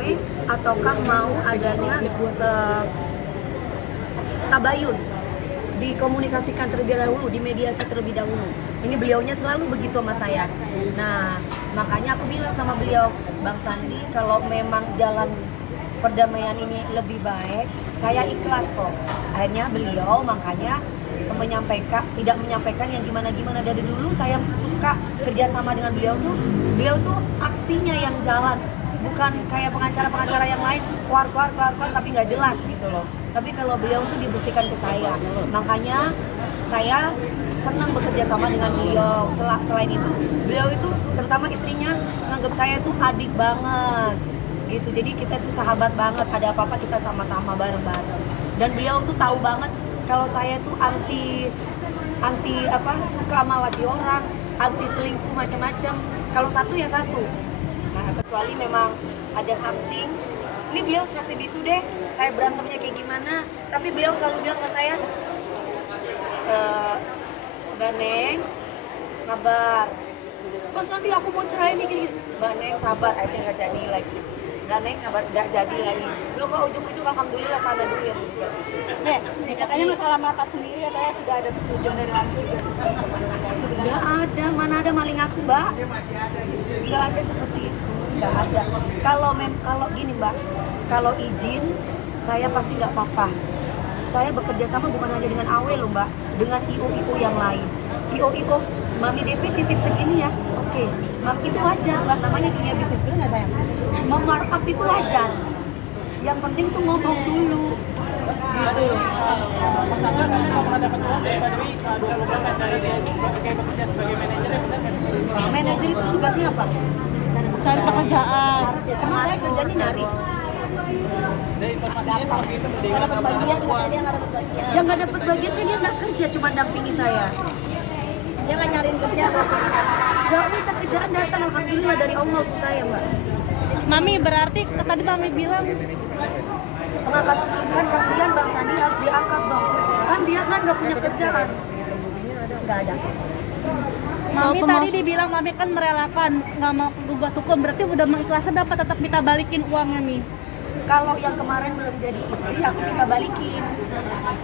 rame ataukah mau adanya tabayun, dikomunikasikan terlebih dahulu, dimediasi terlebih dahulu. Ini beliaunya selalu begitu sama saya. Nah, makanya aku bilang sama beliau, Bang Sandi, kalau memang jalan perdamaian ini lebih baik, saya ikhlas kok. Akhirnya beliau makanya tidak menyampaikan yang gimana-gimana. Dari dulu saya suka kerjasama dengan beliau tuh aksinya yang jalan, bukan kayak pengacara-pengacara yang lain keluar tapi nggak jelas gitu loh. Tapi kalau beliau tuh dibuktikan ke saya, makanya saya senang bekerja sama dengan beliau. Selain itu, beliau itu terutama istrinya nganggap saya tuh adik banget gitu. Jadi kita tuh sahabat banget, ada apa-apa kita sama-sama bareng-bareng. Dan beliau tuh tahu banget kalau saya tuh anti suka sama laki orang, anti selingkuh macam-macam. Kalau satu ya satu. Nah, kecuali memang ada something. Ini beliau saksi bisu deh, saya berantemnya kayak gimana. Tapi beliau selalu bilang ke saya, Mbak Neng, sabar. Mas Sandi aku mau cerai nih gini. Mbak Neng sabar, akhirnya nggak jadi lagi. Mbak Neng sabar, nggak jadi lagi. Lo kok ujuk-ujuk alhamdulillah sana dulu ya. Nih, katanya masalah makeup sendiri katanya sudah ada persetujuan dari langsung juga. Nggak ada, mana ada maling aku, Mbak. Nggak ada seperti itu, nggak ada. Kalau gini, Mbak, kalau izin saya pasti nggak apa-apa. Saya bekerja sama bukan hanya dengan AW loh, Mbak, dengan IO yang lain. IO, Mami DP titip segini ya, oke. Itu wajar, Mbak, namanya dunia bisnis, bener nggak sayang? Memarkup itu wajar. Yang penting tuh ngomong dulu. Gitu. Mas Angga katanya mau pernah dapat uang dari Mbak Dewi 20% dari dia kayak bekerja sebagai manajer, ya benar nggak? Manajer itu tugasnya apa? Cari pekerjaan. Emang saya kerjanya nyari. Dari informasinya seperti itu, Mbak Dewi Nggak dapat bagian, katanya dia nggak dapat bagian. Yang nggak dapat bagian kan dia nggak kerja, cuma dampingi saya. Dia nggak nyariin kerja berarti. Gak usah kerjaan datang, alhamdulillah dari Allah untuk saya, Mbak. Mami berarti tadi Mami bilang Pengangkat kan kasihan Bang Sandi harus diangkat dong. Kan dia kan nggak punya kerjaan. Nggak ada. Mami tadi dibilang Mami kan merelakan nggak mau gugat hukum, berarti udah mengikhlaskan dapat tetap kita balikin uangnya nih. Kalau yang kemarin belum jadi istri, aku minta balikin.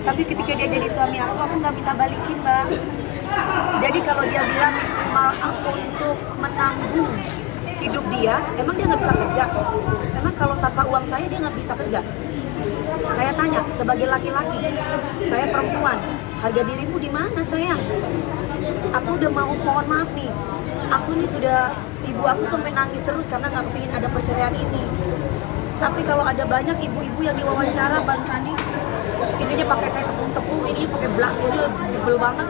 Tapi ketika dia jadi suami aku nggak minta balikin, Mbak. Jadi kalau dia bilang maaf untuk menanggung hidup dia, emang dia nggak bisa kerja? Emang kalau tanpa uang saya dia nggak bisa kerja? Saya tanya, sebagai laki-laki, saya perempuan, harga dirimu di mana sayang? Aku udah mau mohon maaf nih, aku nih sudah, ibu aku sampai nangis terus karena nggak kepingin ada perceraian ini. Tapi kalau ada banyak ibu-ibu yang diwawancara Bang Sandi, ininya pakai kayak tepung-tepung, ini pakai blush, ini tebel banget.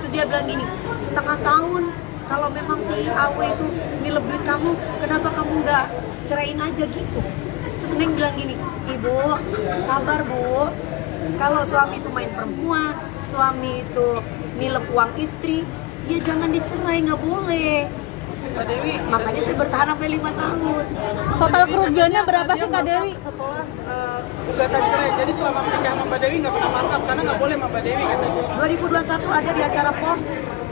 Terus dia bilang gini, setengah tahun, kalau memang si Awe itu nilep duit kamu, kenapa kamu nggak ceraiin aja gitu? Terus Neng bilang gini, Ibu, sabar Bu, kalau suami itu main perempuan, suami itu nilep uang istri, ya jangan dicerai, nggak boleh. Mbak Dewi, Makanya saya bertahan sampai 5 tahun. Total kerugiannya berapa sih Kak Dewi? setelah gugatan cerai, jadi selama menikah sama Mbak Dewi nggak pernah markup karena nggak boleh sama Mbak Dewi katanya. 2021 ada di acara Pors,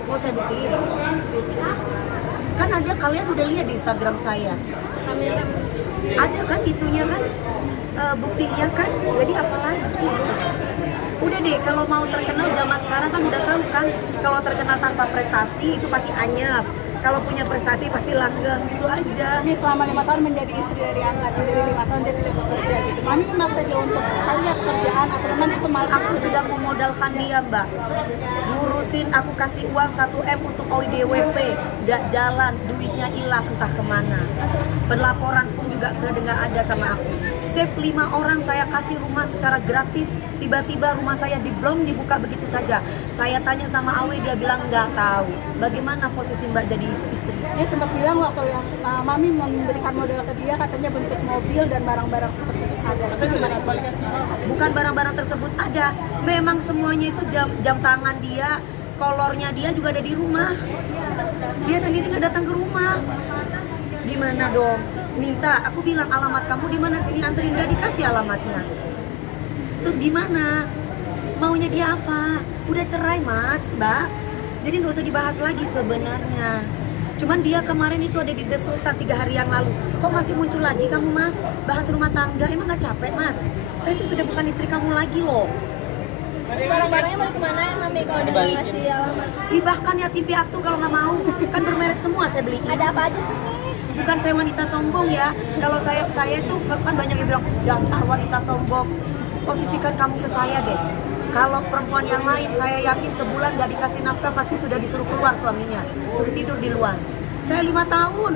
mau saya buktiin. Kan ada, kalian udah lihat di Instagram saya. Ada kan itunya kan, buktinya kan, jadi apa lagi gitu. Udah deh, kalau mau terkenal zaman sekarang kan udah tahu kan, kalau terkenal tanpa prestasi itu pasti anyep. Kalau punya prestasi pasti langgeng, gitu aja. Mami selama 5 tahun menjadi istri dari Angga, sendiri 5 tahun dia tidak bekerja gitu. Mami memaksa dia untuk cari pekerjaan atau memang itu malah Aku sedang memodalkan dia, Mbak. Ngurusin, aku kasih uang 1M untuk OIDWP, nggak jalan, duitnya hilang entah kemana. Pelaporan pun juga nggak ada sama aku. Save 5 orang, saya kasih rumah secara gratis. Tiba-tiba rumah saya diblong, dibuka begitu saja. Saya tanya sama Awe, dia bilang nggak tahu. Bagaimana posisi Mbak jadi istri? dia sempat bilang waktu yang Mami memberikan modal ke dia katanya bentuk mobil dan barang-barang tersebut ada. Tapi sudah dikembalikan sekarang. Bukan barang-barang tersebut ada, memang semuanya itu jam tangan dia, kolornya dia juga ada di rumah. Dia sendiri nggak datang ke rumah. Gimana dong? Minta, aku bilang alamat kamu di mana, sini anterin, nggak dikasih alamatnya. Terus gimana? Maunya dia apa? Udah cerai Mas, Mbak. Jadi nggak usah dibahas lagi sebenarnya. Cuman dia kemarin itu ada di The Sultan 3 hari yang lalu. Kok masih muncul lagi kamu mas? Bahas rumah tangga, emang gak capek mas? Saya itu sudah bukan istri kamu lagi loh. Barang-barangnya mau kemana ya Mami kalau udah ngasih alamat? Ih, bahkan yatim piatu kalau nggak mau, kan bermerek semua saya beli. Ada apa aja sih Mi? Bukan saya wanita sombong ya. Kalau saya itu kan banyak yang bilang dasar wanita sombong. Posisikan kamu ke saya deh. Kalau perempuan yang lain, saya yakin sebulan gak dikasih nafkah pasti sudah disuruh keluar suaminya, suruh tidur di luar. Saya 5 tahun.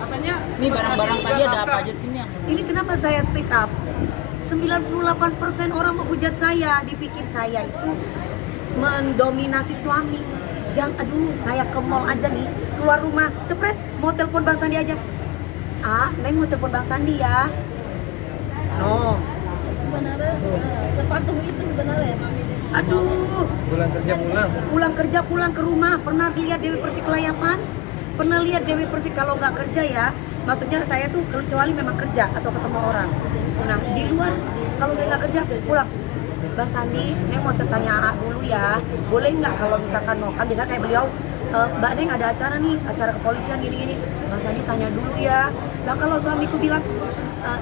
Katanya Ini barang-barang tadi ada apa aja sih, Mi? Ini kenapa saya speak up? 98% orang menghujat saya, dipikir saya itu mendominasi suami. Aduh, saya ke mall aja nih, keluar rumah, cepret, mau telepon Bang Sandi aja. Neng mau telepon Bang Sandi ya. No. Sebenarnya sepatuh itu sebenarnya ya Mami. Aduh, pulang kerja pulang ke rumah. Pernah lihat Dewi Persik kelayapan? Pernah lihat Dewi Persik kalau nggak kerja ya? Maksudnya saya tuh kecuali memang kerja atau ketemu orang. Nah di luar kalau saya nggak kerja pulang. Bang Sandi, Neng mau tanya dulu ya. Boleh nggak kalau misalkan mau? Kan bisa kayak beliau, Mbak Neng ada acara nih, acara kepolisian gini-gini. Bang Sandi tanya dulu ya. Nah kalau suamiku bilang,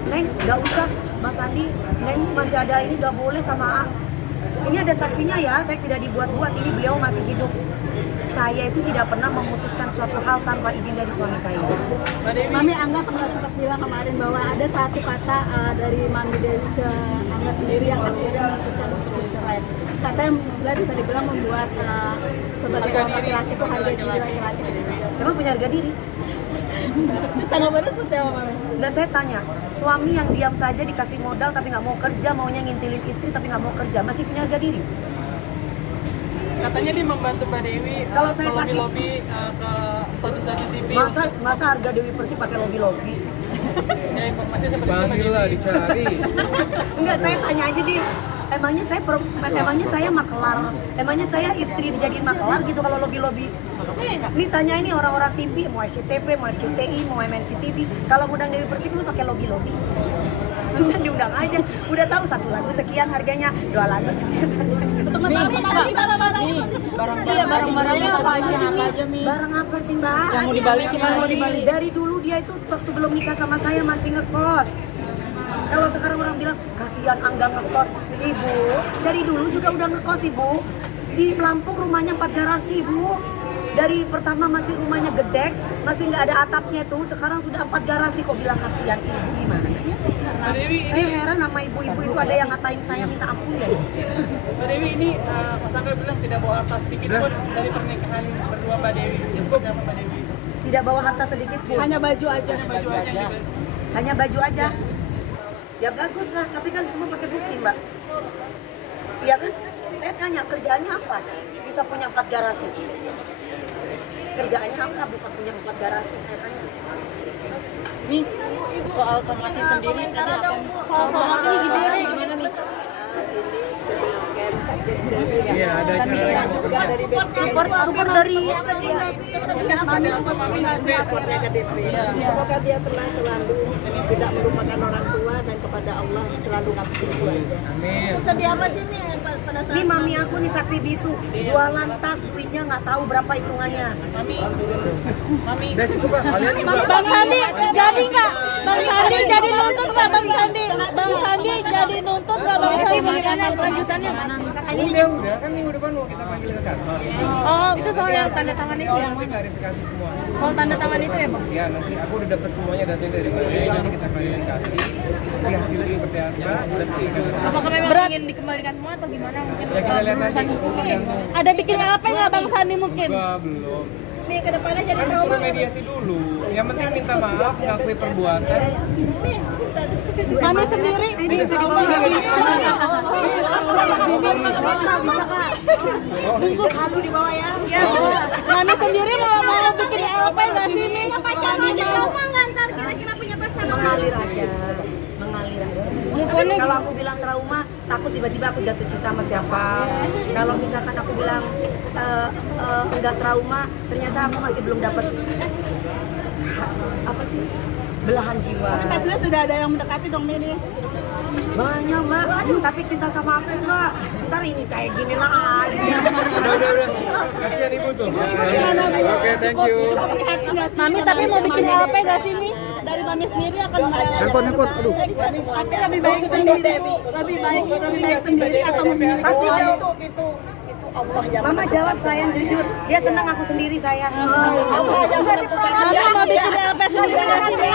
Neng nggak usah, Bang Sandi, Neng masih ada ini nggak boleh sama A. Ini ada saksinya ya, saya tidak dibuat-buat, ini beliau masih hidup. Saya itu tidak pernah memutuskan suatu hal tanpa izin dari suami saya. Mbak Dewi, Mami Angga pernah sempat bilang kemarin bahwa ada satu kata dari Mami Dewi ke Angga sendiri yang akhirnya memutuskan untuk bercerai. Kata yang istilah bisa dibilang membuat sebagai harga orang diri laki-laki itu harga diri laki-laki. laki-laki. Emang punya harga diri? Tanggapannya seperti apa Mami? Nggak, saya tanya, suami yang diam saja dikasih modal tapi nggak mau kerja, maunya ngintilin istri tapi nggak mau kerja, masih punya harga diri? katanya dia membantu Mbak Dewi Kalau saya sakit- lobby ke stasiun TV. Masa harga Dewi Persik pakai lobby-lobby? Ya informasinya seperti itu Mbak Panggil lah, Dewi. dicari. Enggak, saya tanya aja di emangnya saya makelar, emangnya saya istri dijadiin makelar gitu kalau lobby-lobby. Nih tanya ini orang-orang TV, mau SCTV, mau RCTI, mau MNC TV, kalau ngundang Dewi Persik lu pakai lobby-lobby. Udah diundang aja, udah tahu satu lagu sekian harganya, 2 lagu sekian harganya. Untuk masalah barang-barangnya Barang-barangnya apa aja, Mi? Barang apa sih Mbak? Yang mau dibalikin, yang mau dibalikin. Dari dulu dia itu waktu belum nikah sama saya masih ngekos. Kalau sekarang orang bilang kasihan Angga ngekos, Ibu dari dulu juga udah ngekos Ibu. Di Lampung rumahnya 4 garasi Ibu. Dari pertama masih rumahnya gedek, masih nggak ada atapnya tuh. Sekarang sudah 4 garasi, kok bilang kasihan sih Ibu gimana? Mbak Dewi ini Saya heran sama ibu-ibu itu ada yang ngatain saya minta ampun ya. Mbak Dewi ini Mas Angga bilang tidak bawa harta sedikit pun dari pernikahan berdua Mbak Dewi. Seperti apa Mbak Dewi? Tidak bawa harta sedikit pun. hanya baju aja. Hanya baju aja yang dibeli. Hanya baju aja. Ya bagus lah, tapi kan semua pakai bukti Mbak. Iya kan? Saya tanya kerjaannya apa? Bisa punya 4 garasi. Kerjaannya apa? Bisa punya 4 garasi, saya tanya. Miss, soal somasi sendiri tadi apa? Soal somasi gimana, Mi? Iya, ada acara lagi mau kerja. support dari Supportnya ke DP. Semoga dia tenang selalu, tidak melupakan orang tua dan kepada Allah selalu ngabdi itu aja. Amin. Sesedih apa sih Mi pada saat Ini mami aku nih saksi bisu, jualan tas duitnya nggak tahu berapa hitungannya. Mami, Udah cukup Pak, kalian juga. Bang Sandi jadi nggak? Bang Sandi jadi nuntut nggak Bang Sandi? Bang Sandi jadi nuntut nggak Bang Sandi? Gimana lanjutannya? Udah, kan minggu depan mau kita panggil ke kantor. Oh, itu soal yang tanda tangan itu ya? Nanti klarifikasi semua. Soal tanda tangan itu ya Bang? Ya, nanti aku udah dapat semuanya datanya dari Mbak Dewi, nanti kita klarifikasi. Nanti hasilnya seperti apa, kita sekitar. Apakah memang ingin dikembalikan semua atau gimana mungkin? Ya kita lihat nanti. Ada bikin apa nggak Bang Sandi mungkin? Enggak, belum. Mi ke depannya jadi Kan trauma. disuruh mediasi dulu. Yang penting minta maaf, mengakui perbuatan. Mami sendiri bisa dibawa bungkus Halu di bawah ya. ya. Mami sendiri mau bikin apa nggak sih nih? Pacaran trauma nggak ntar kira-kira punya pasangan? Mengalir aja, mengalir aja. Kalau aku bilang trauma, takut tiba-tiba aku jatuh cinta sama siapa. Kalau misalkan aku bilang enggak trauma, ternyata aku masih belum dapat apa sih belahan jiwa. Pastinya sudah ada yang mendekati dong Mi ini. Banyak mbak, tapi cinta sama aku enggak. Ntar ini kayak gini lagi. Udah. Kasihan ibu tuh. Oke, thank you. Mami tapi mau bikin LP gak sih Mi? Dari Mami sendiri akan merelakan. Handphone. Aduh. Tapi lebih baik sendiri, lebih baik sendiri atau memiliki Pasti uang? itu Allah yang Mama jawab sayang jujur. Dia senang aku sendiri sayang. Allah yang menentukan. Mami mau bikin LP sendiri gak sih Mi?